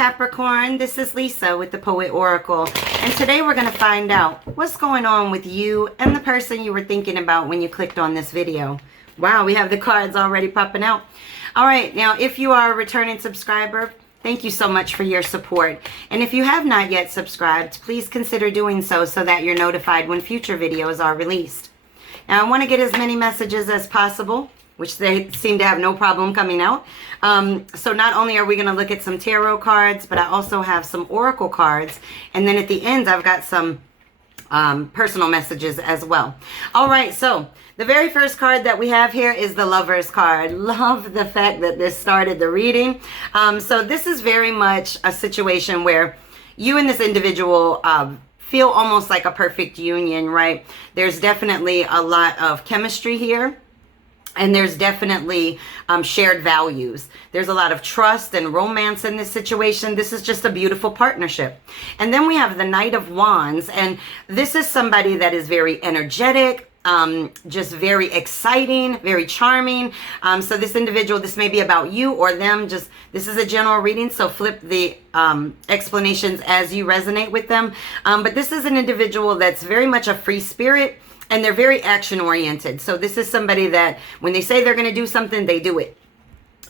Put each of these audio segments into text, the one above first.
Capricorn, this is Lisa with the Poet Oracle, and today we're going to find out what's going on with you and the person you were thinking about when you clicked on this video. Wow, we have the cards already popping out. All right, now if you are a returning subscriber, thank you so much for your support. And if you have not yet subscribed, please consider doing so that you're notified when future videos are released. Now I want to get as many messages as possible, which they seem to have no problem coming out. So not only are we going to look at some tarot cards, but I also have some oracle cards. And then at the end, I've got some personal messages as well. All right, so the very first card that we have here is the Lover's card. Love the fact that this started the reading. So this is very much a situation where you and this individual feel almost like a perfect union, right? There's definitely a lot of chemistry here. And there's definitely shared values. There's a lot of trust and romance in this situation. This is just a beautiful partnership. And then we have the Knight of Wands. And this is somebody that is very energetic, just very exciting, very charming. So this individual, this may be about you or them. Just this is a general reading, so flip the explanations as you resonate with them. But this is an individual that's very much a free spirit. And they're very action-oriented. So this is somebody that when they say they're going to do something, they do it.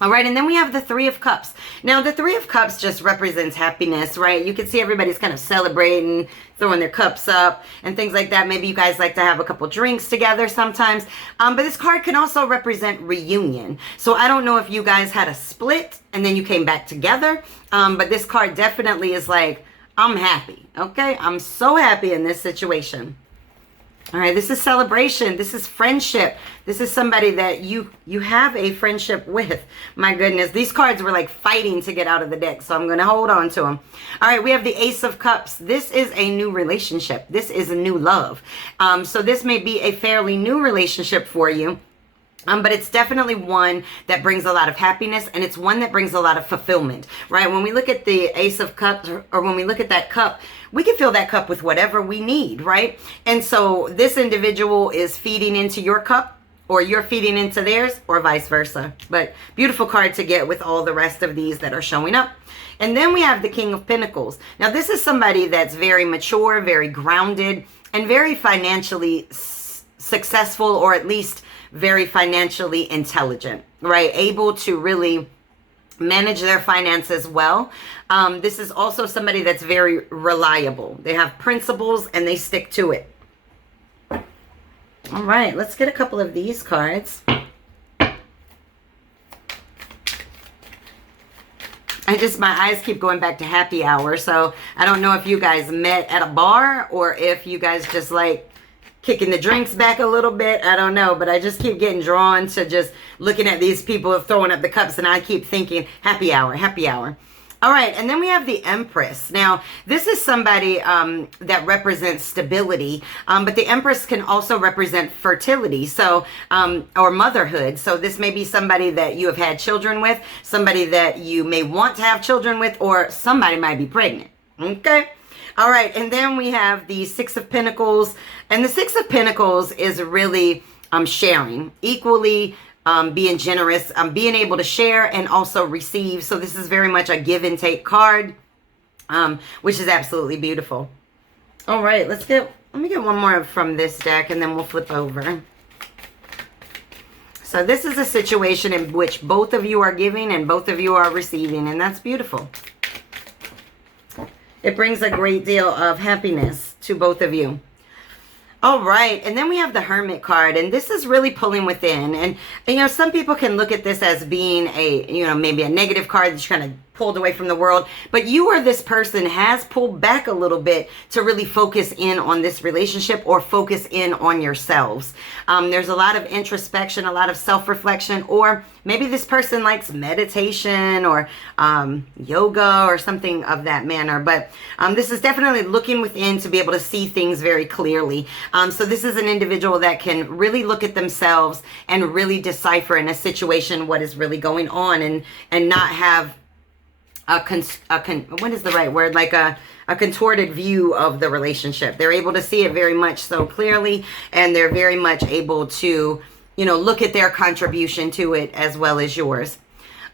All right, and then we have the Three of Cups. Now, the Three of Cups just represents happiness, right? You can see everybody's kind of celebrating, throwing their cups up, and things like that. Maybe you guys like to have a couple drinks together sometimes. But this card can also represent reunion. So I don't know if you guys had a split and then you came back together. But this card definitely is like, I'm happy, okay? I'm so happy in this situation. All right, this is celebration. This is friendship. This is somebody that you have a friendship with. My goodness, these cards were like fighting to get out of the deck, so I'm going to hold on to them. All right, we have the Ace of Cups. This is a new relationship. This is a new love. So this may be a fairly new relationship for you. But it's definitely one that brings a lot of happiness, and it's one that brings a lot of fulfillment, right? When we look at the Ace of Cups, or when we look at that cup, we can fill that cup with whatever we need, right? And so this individual is feeding into your cup, or you're feeding into theirs, or vice versa. But beautiful card to get with all the rest of these that are showing up. And then we have the King of Pentacles. Now, this is somebody that's very mature, very grounded, and very financially successful, or at least very financially intelligent, right? Able to really manage their finances well. This is also somebody that's very reliable. They have principles and they stick to it. All right, let's get a couple of these cards. My eyes keep going back to happy hour. So I don't know if you guys met at a bar or if you guys just like kicking the drinks back a little bit. I don't know, but I just keep getting drawn to just looking at these people throwing up the cups, and I keep thinking happy hour, happy hour. All right, and then we have the Empress. Now, this is somebody that represents stability, but the Empress can also represent fertility, so or motherhood. So this may be somebody that you have had children with, somebody that you may want to have children with, or somebody might be pregnant, okay? All right, and then we have the Six of Pentacles. And the Six of Pentacles is really sharing, equally being generous, being able to share and also receive. So this is very much a give and take card, which is absolutely beautiful. All right, let me get one more from this deck and then we'll flip over. So this is a situation in which both of you are giving and both of you are receiving, and that's beautiful. It brings a great deal of happiness to both of you. All right, and then we have the Hermit card, and this is really pulling within. And you know, some people can look at this as being a, you know, maybe a negative card that you're kind of pulled away from the world, but you or this person has pulled back a little bit to really focus in on this relationship or focus in on yourselves. There's a lot of introspection, a lot of self-reflection, or maybe this person likes meditation or yoga or something of that manner. But this is definitely looking within to be able to see things very clearly. So this is an individual that can really look at themselves and really decipher in a situation what is really going on, and not have what is the right word? Like a contorted view of the relationship. They're able to see it very much so clearly, and they're very much able to, you know, look at their contribution to it as well as yours.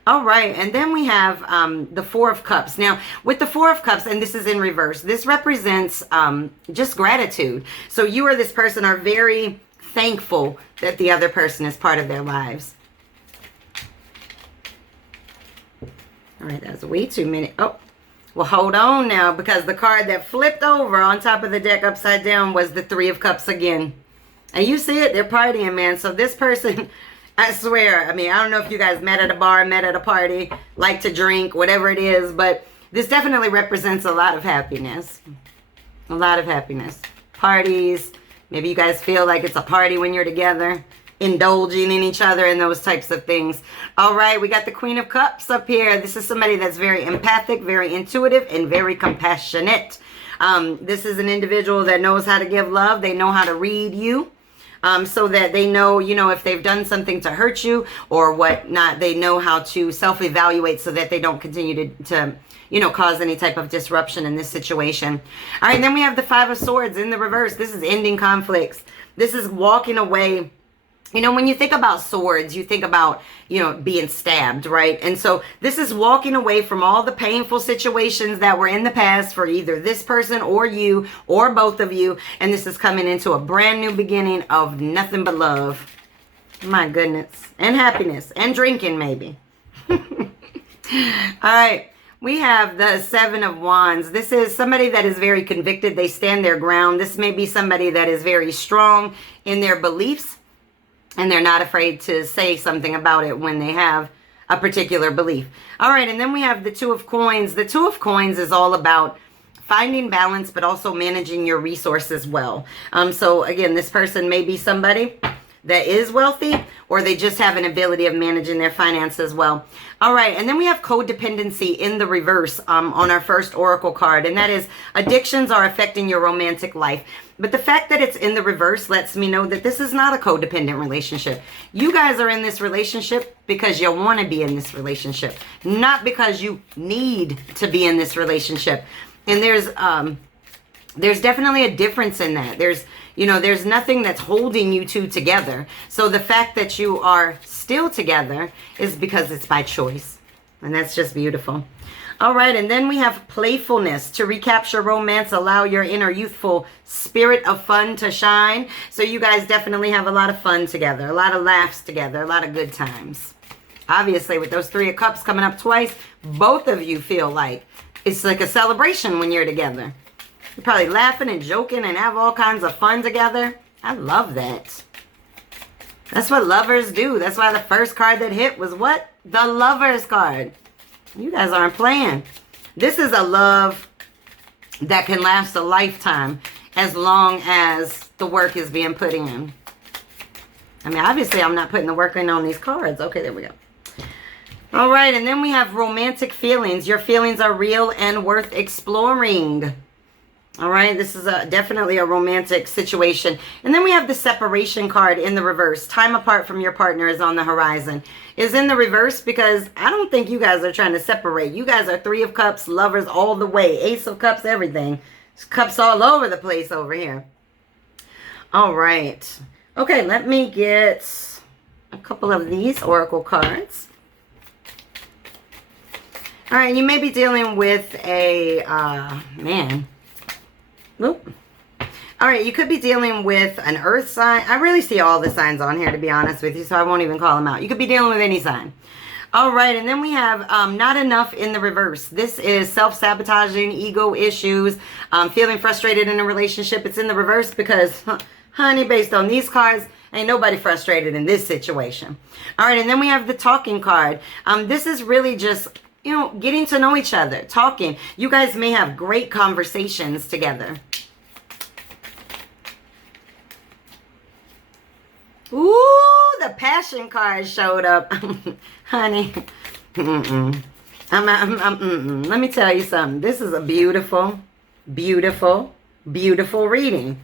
All right, and then we have the Four of Cups. Now, with the Four of Cups, and this is in reverse, this represents just gratitude. So you or this person are very thankful that the other person is part of their lives. All right, that's way too many. Oh, well, hold on now, because the card that flipped over on top of the deck upside down was the Three of Cups again. And you see it, they're partying, man. So this person... I swear, I mean, I don't know if you guys met at a bar, met at a party, like to drink, whatever it is, but this definitely represents a lot of happiness. A lot of happiness. Parties, maybe you guys feel like it's a party when you're together, indulging in each other and those types of things. All right, we got the Queen of Cups up here. This is somebody that's very empathic, very intuitive, and very compassionate. This is an individual that knows how to give love. They know how to read you. So that they know, you know, if they've done something to hurt you or whatnot, they know how to self-evaluate so that they don't continue to, you know, cause any type of disruption in this situation. All right, and then we have the Five of Swords in the reverse. This is ending conflicts. This is walking away. You know, when you think about swords, you think about, you know, being stabbed, right? And so this is walking away from all the painful situations that were in the past for either this person or you or both of you. And this is coming into a brand new beginning of nothing but love. My goodness. And happiness. And drinking, maybe. All right. We have the Seven of Wands. This is somebody that is very convicted. They stand their ground. This may be somebody that is very strong in their beliefs. And they're not afraid to say something about it when they have a particular belief. All right, and then we have the Two of Coins. The Two of Coins is all about finding balance, but also managing your resources well. So again, this person may be somebody that is wealthy, or they just have an ability of managing their finances well. All right, and then we have codependency in the reverse on our first oracle card, and that is addictions are affecting your romantic life. But the fact that it's in the reverse lets me know that this is not a codependent relationship. You guys are in this relationship because you want to be in this relationship, not because you need to be in this relationship. And there's definitely a difference in that. There's nothing that's holding you two together. So the fact that you are still together is because it's by choice. And that's just beautiful. All right, and then we have playfulness. To recapture romance, allow your inner youthful spirit of fun to shine. So you guys definitely have a lot of fun together, a lot of laughs together, a lot of good times. Obviously, with those Three of Cups coming up twice, both of you feel like it's like a celebration when you're together. You're probably laughing and joking and have all kinds of fun together. I love that. That's what lovers do. That's why the first card that hit was what? The Lovers card. You guys aren't playing. This is a love that can last a lifetime as long as the work is being put in. I mean, obviously, I'm not putting the work in on these cards. Okay, there we go. All right, and then we have romantic feelings. Your feelings are real and worth exploring. All right, this is definitely a romantic situation. And then we have the separation card in the reverse. Time apart from your partner is on the horizon. Is in the reverse because I don't think you guys are trying to separate. You guys are Three of Cups, lovers all the way. Ace of Cups, everything. There's cups all over the place over here. All right. Okay, let me get a couple of these oracle cards. All right, you may be dealing with a, man. Nope. All right, you could be dealing with an earth sign. I really see all the signs on here, to be honest with you, so I won't even call them out. You could be dealing with any sign. All right, and then we have not enough in the reverse. This is self-sabotaging, ego issues, feeling frustrated in a relationship. It's in the reverse because, honey, based on these cards, ain't nobody frustrated in this situation. All right, and then we have the talking card. This is really just, you know, getting to know each other, talking. You guys may have great conversations together. Ooh, the passion card showed up. Honey, let me tell you something. This is a beautiful, beautiful, beautiful reading.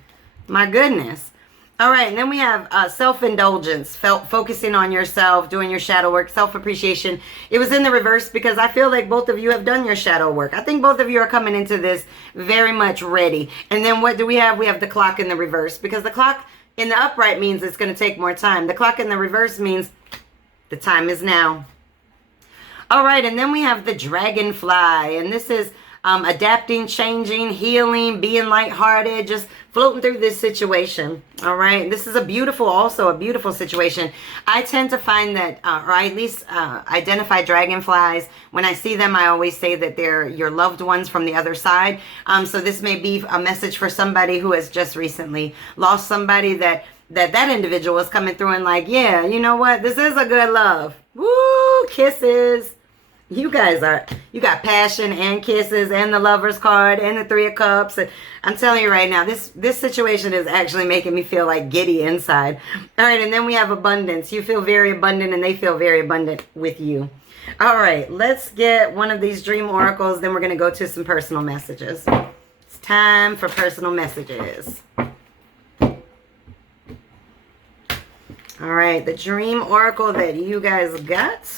My goodness. All right, and then we have self-indulgence, focusing on yourself, doing your shadow work, self-appreciation. It was in the reverse because I feel like both of you have done your shadow work. I think both of you are coming into this very much ready. And then what do we have? We have the clock in the reverse because the clock in the upright means it's going to take more time. The clock in the reverse means the time is now. All right, and then we have the dragonfly, and this is adapting, changing, healing, being lighthearted, just floating through this situation. All right, this is also a beautiful situation. I tend to find that, or I at least identify dragonflies. When I see them, I always say that they're your loved ones from the other side. So this may be a message for somebody who has just recently lost somebody, that individual is coming through and like, yeah, you know what? This is a good love. Woo, kisses. You got passion and kisses and the Lover's card and the Three of Cups. And I'm telling you right now, this situation is actually making me feel like giddy inside. All right, and then we have abundance. You feel very abundant and they feel very abundant with you. All right, let's get one of these dream oracles. Then we're going to go to some personal messages. It's time for personal messages. All right, the dream oracle that you guys got.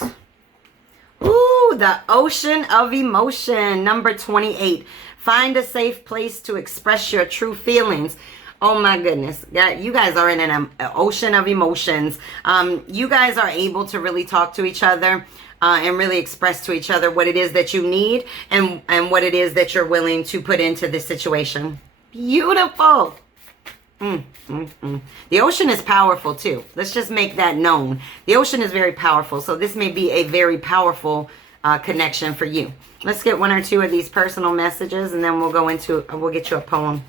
Ooh, the Ocean of Emotion, number 28. Find a safe place to express your true feelings. Oh my goodness. You guys are in an ocean of emotions. You guys are able to really talk to each other and really express to each other what it is that you need and what it is that you're willing to put into this situation. Beautiful. The ocean is powerful too. Let's just make that known. The ocean is very powerful. So this may be a very powerful connection for you. Let's get one or two of these personal messages and then we'll get you a poem.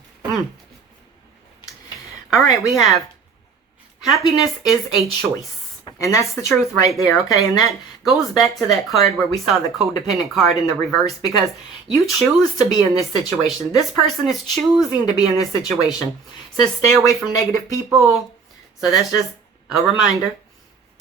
All right, we have happiness is a choice. And that's the truth right there, okay? And that goes back to that card where we saw the codependent card in the reverse, because you choose to be in this situation. This person is choosing to be in this situation. It says stay away from negative people. So that's just a reminder.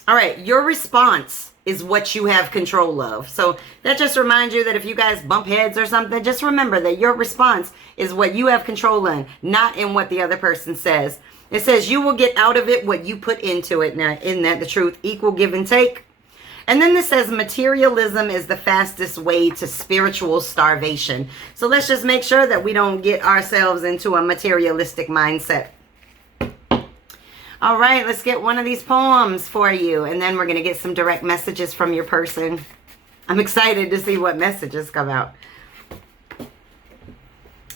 All right, your response is what you have control of. So that just reminds you that if you guys bump heads or something, just remember that your response is what you have control in, not in what the other person says. It says you will get out of it what you put into it. Now, isn't that the truth? Equal give and take. And then this says materialism is the fastest way to spiritual starvation. So let's just make sure that we don't get ourselves into a materialistic mindset. All right, let's get one of these poems for you. And then we're going to get some direct messages from your person. I'm excited to see what messages come out. All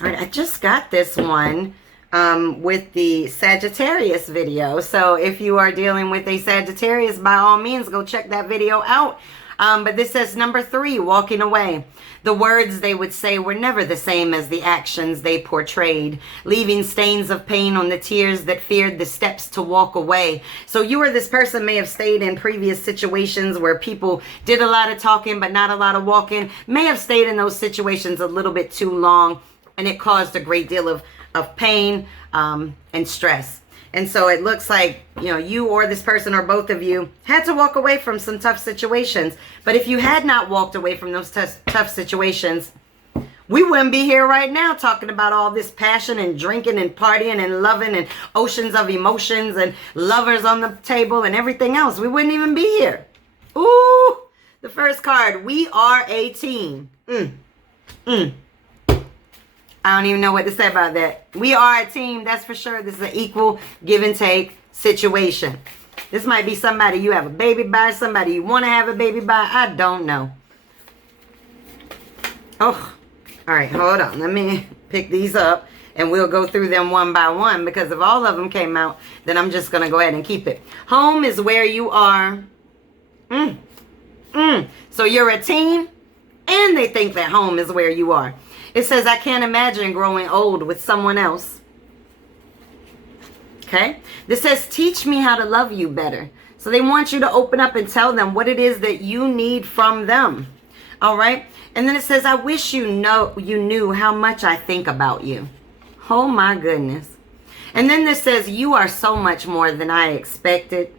right, I just got this one with the Sagittarius video. So if you are dealing with a Sagittarius, by all means, go check that video out. But this says number 3, walking away. The words they would say were never the same as the actions they portrayed, leaving stains of pain on the tears that feared the steps to walk away. So you or this person may have stayed in previous situations where people did a lot of talking but not a lot of walking, may have stayed in those situations a little bit too long, and it caused a great deal of pain and stress. And so it looks like, you or this person or both of you had to walk away from some tough situations. But if you had not walked away from those tough situations, we wouldn't be here right now talking about all this passion and drinking and partying and loving and oceans of emotions and lovers on the table and everything else. We wouldn't even be here. Ooh, the first card, we are a team. I don't even know what to say about that. We are a team, that's for sure. This is an equal give and take situation. This might be somebody you have a baby by, somebody you want to have a baby by. I don't know. Oh, all right, hold on. Let me pick these up and we'll go through them one by one, because if all of them came out, then I'm just going to go ahead and keep it. Home is where you are. So you're a team and they think that home is where you are. It says, I can't imagine growing old with someone else. Okay. This says, teach me how to love you better. So they want you to open up and tell them what it is that you need from them. All right. And then it says, I wish you knew how much I think about you. Oh my goodness. And then this says, you are so much more than I expected.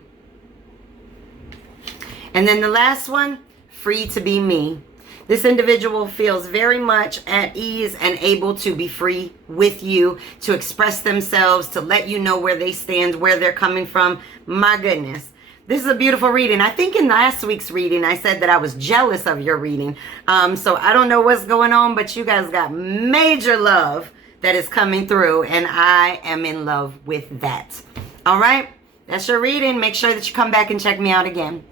And then the last one, free to be me. This individual feels very much at ease and able to be free with you, to express themselves, to let you know where they stand, where they're coming from. My goodness. This is a beautiful reading. I think in last week's reading, I said that I was jealous of your reading. So I don't know what's going on, but you guys got major love that is coming through, and I am in love with that. All right. That's your reading. Make sure that you come back and check me out again.